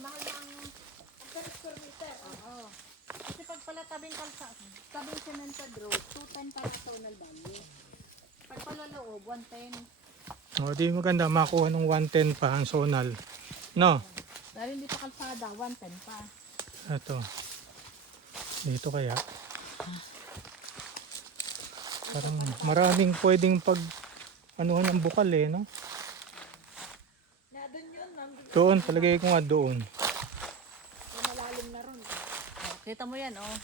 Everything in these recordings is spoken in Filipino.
mahal na ang per square meter. Oo. Kasi pag pala tabing cemented road, 210 para zonal value. Pag pala loob, 110. O, di maganda makuha ng 110 pa ang zonal. No? Dahil hindi pa kalsada, 110 pa. Ito. Dito kaya. Parang maraming pwedeng pag anuhan ng bukal eh, no? Na doon yun, ma'am. Doon, palagay ko nga doon. Malalim na ron. Oh, kita mo yan, oh.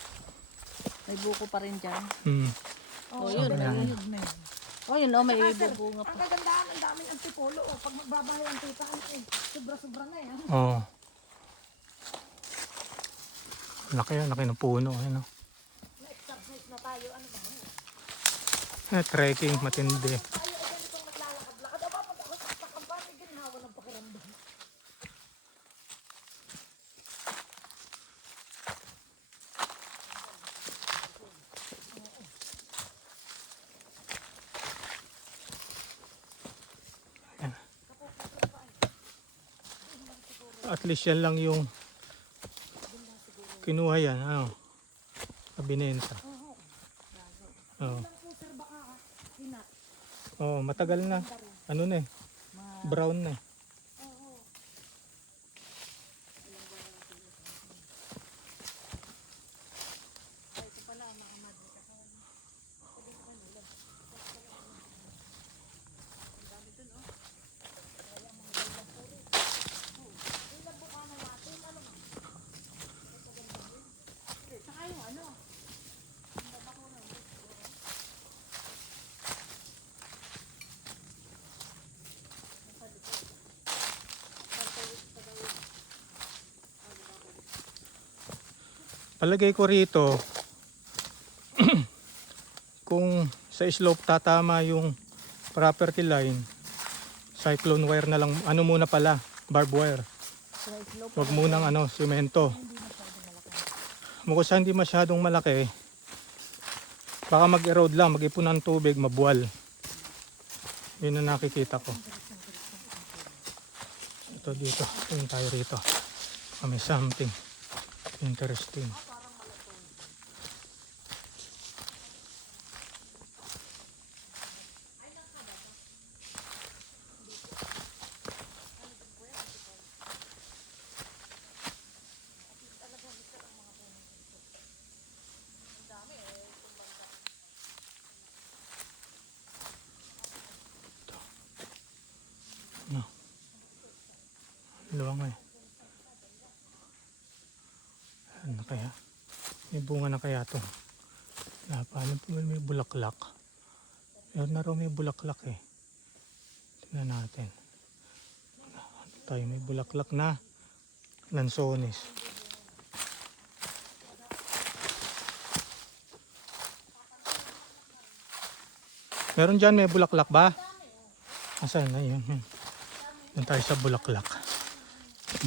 May buko pa rin dyan. Oh, yun. Oh, yun, oh, may ibubunga pa. Ang kagandahan, ang daming antipolo. Oh. Pag magbabahay ang titaan, eh, sobra-sobra na yan. Oo. Laki yan, laki ng puno. Ano? Na-exercise na tayo, ano ba? Trekking, matindi. Tayo, ganitong naglalakad-lakad. Aba, pag ako sa takampan, may ginhawa ng pakiramdam. At least yan lang yung kinuha yan. Ano? Kabinenta. Oo. Oh, matagal na. Ano na eh. Brown na eh. Palagay ko rito kung sa slope tatama yung property line, cyclone wire na lang, ano muna pala, barbed wire. Huwag munang ano, simento. Mukha sa hindi masyadong malaki, baka mag-erode lang, mag-ipon ng tubig, mabuwal. Yun ang nakikita ko. Ito dito, tingin tayo rito. May something interesting. No. Luwang eh. Ano kaya? May bunga na kaya to? Paano po may bulaklak? Meron na raw may bulaklak eh. Tingnan natin. Tayo may bulaklak na lansones. Meron dyan may bulaklak ba? Asan na yun? Doon tayo sa bulaklak.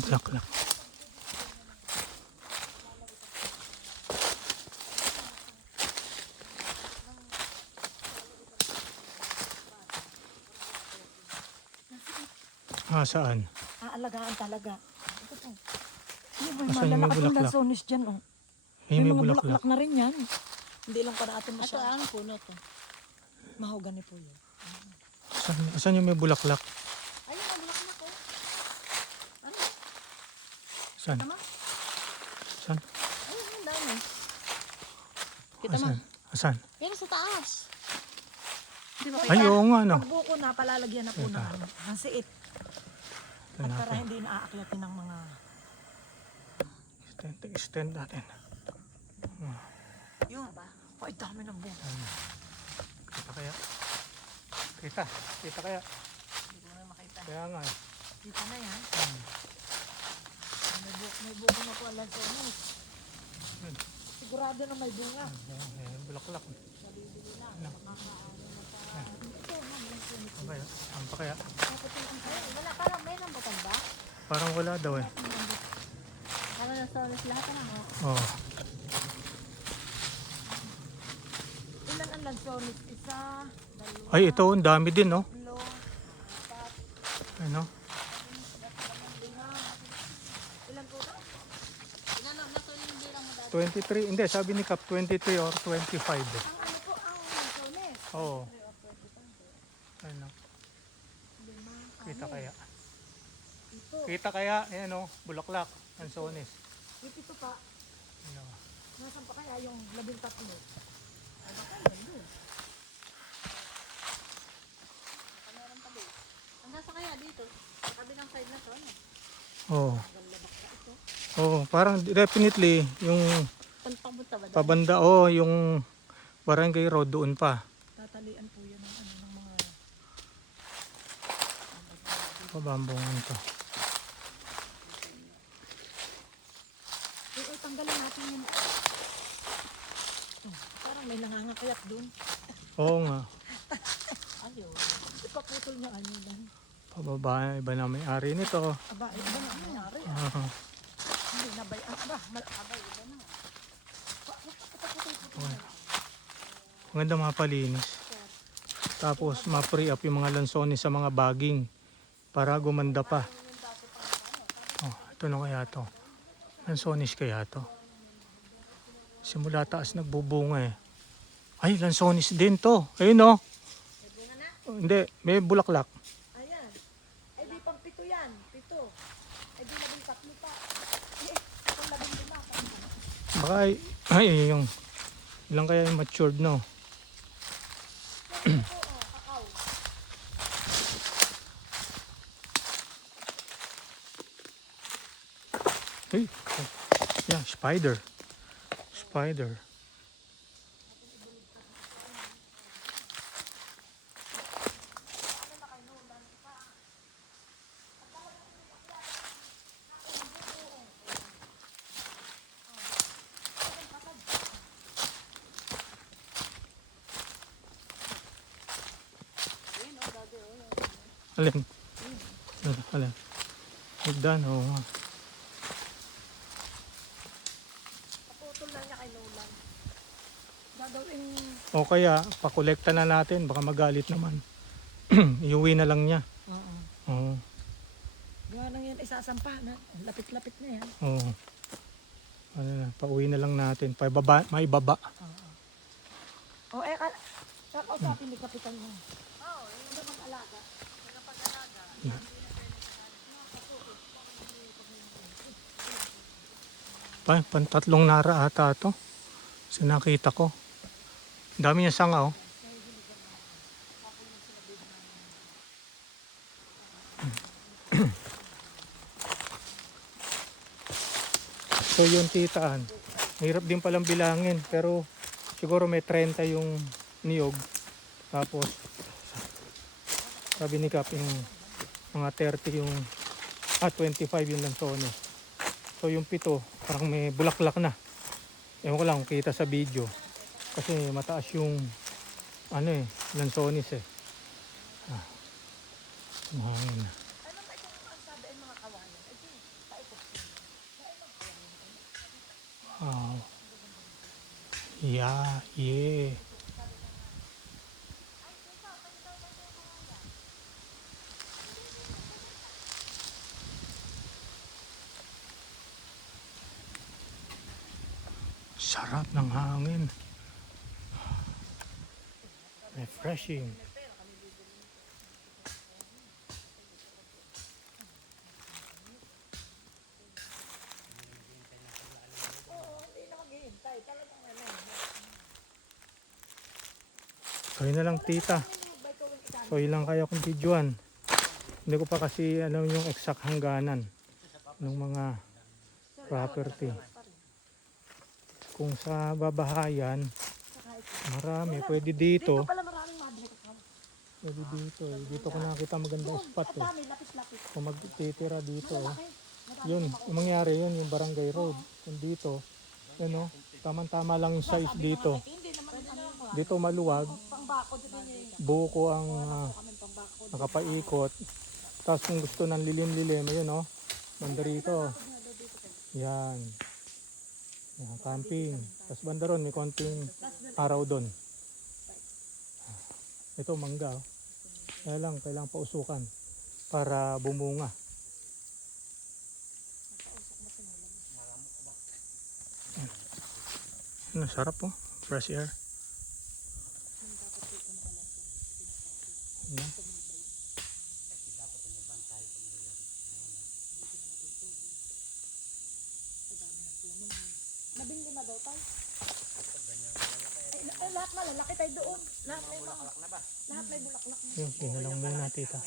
Bulaklak. Saan? Aalagaan talaga. Asan yung may bulaklak? Lansones dyan, oh. May mga bulaklak. bulaklak na rin yan. Hindi lang pa natin masyado. Ito ang puno to. Mahogany po yun. Asan yung may bulaklak? Ayun, ang bulaklak, oh. Ano? Saan? Tama? Saan? Ayun, ang dami. Kita mo? Asan? Asan? Yan sa taas. Di ba? Ay, oo nga no. Pag buko na, palalagyan na po ng ano. Ang siit. At para hindi naaakyatin ng mga... Extend natin. Yun. Ay, dami ng buko. Kita kaya? Kita kaya? Hindi ko na makita. Kaya nga. Kita na yan. May buko na po ang lansones. Sigurado na may bunga. Bulaklak. Nabibili na. Ang pa kaya? Wala, parang may rambutan ba? Parang wala daw eh. Parang lansones lahat na mo. Oh. Ilan ang lansones? Isa, dalawa, Ay, ito, ang dami din, no? tatlo, apat, Ano? lima. Ilan 23, hindi, sabi ni Cap 23 or 25. Ang ano po, ang lansones. Oo. 3 or 25. Ano, 5, kita kaya. 7, Kita kaya, ayan o, bulaklak, lansones. 8. Ito pa. Ano, Nasaan pa kaya yung 13? Ay, baka yun. Meron pa din. Ang nasa kaya dito? Sabi ng side na to, ano? oo. Galabak ka ito. Oo, parang definitely, yung Papunta ba doon? pabanda, yung Barangay Road doon pa. Tatalian po yan ng ano, ng mga... Pabambungan to. Tanggalin natin yun. Oh, parang may nangangakayat doon. Oo nga, Ayaw. Ipaputol niya ano yan. pababa, iba na may-ari nito. Aba, iba na ang nangyari. Hindi nabay. Aba, abay, iba na. Okay. Maganda mapalinis. Tapos ma-free up yung mga lansones sa mga baging para gumanda pa. Oh, ito na kaya to. Lansones kaya to. Simula taas nagbubunga eh. Ay, lansones din to. Ayun oh. Hindi, may bulaklak. Ayan. Ay di pang 7 yan. 7. Ay di 13 pa. Kung 15. Baka ay yung ilang kaya yung matured no. Kakao. Hey, yeah, spider. Spider. Alin? Alin? Hagdan, oo nga. Kaputol na niya kay Nolan. Gagawin... O kaya, pakolekta na natin. Baka magalit naman. Iuwi na lang niya. Oo. Oo. Gawa lang yan isasampa na. Lapit-lapit na yan. Oo. Ano na, pauwi na lang natin. Paibaba, may baba. Oo. Kakausapin ni Kapitan mo. Oo. Hindi mag-alaga. Pag-alaga. Pantatlong nara ata to. Sinakita ko. Dami niya sanga oh. So yung titaan, hirap din palang bilangin pero siguro may 30 yung niyog. Tapos sabi ni Kap yung mga 30 yung 25 yung lansones. So yung 7 parang may bulaklak na. Ewan ko lang kung kita sa video kasi mataas yung lansones eh. Mahangin na. Ano ba itong ang sabi ay mga kawayan? Ay di, paikot. Wow. Yeah. Sarap ng hangin. Refreshing. Oo, hindi na maghihintay. Talagang ano. Kayo na lang tita. So ilang kaya kong videoan. Hindi ko pa kasi alam yung exact hangganan ng mga property. Kung sa babahayan, marami. Pwede Dito dito. pala maraming mabili kakao. Pwede dito. Dito ko nakita magandang spot At eh. dami, lapis-lapis. Kung magtitira dito. Malaki. Yun, yung mangyari yun, yung Barangay Road. Kung dito, yun o, tamang-tama lang yung size dito. Hindi naman ano. Dito maluwag, Pangbakod din yung buko ang kaming pangbakod. nakapaikot. Tapos kung gusto ng lilim-lilim, ayun o, banda rito. Yan. Yan, camping. Tapos banda ron, may konting araw doon. Ito, mangga. Oh. Kaya lang, kailangan pausukan para bumunga. Ano, sarap po. Fresh air. Ayan. Labing-lima daw tayo. Ay, lahat malalaki tayo doon. Lahat may bulaklak na ba? Lahat may bulaklak na. Yun, yun na lang muna tita.